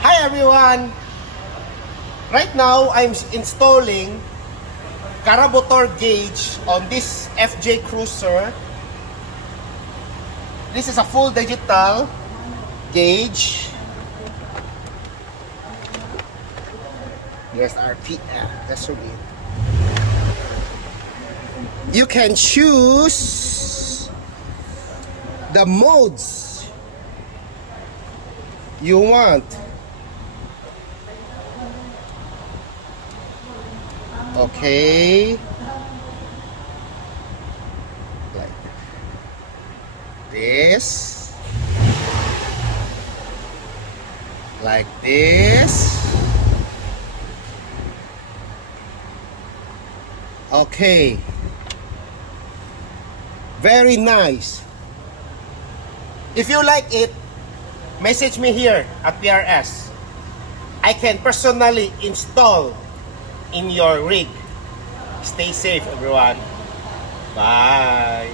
Hi everyone! Right now, I'm installing Carobotor gauge on this FJ Cruiser. This is a full digital gauge. Here's RPM. That's so good. You can choose the modes you want. Okay, like this, like this. Okay, very nice. If you like it, message me here at PRS. I can personally install in your rig. Stay safe, everyone. Bye.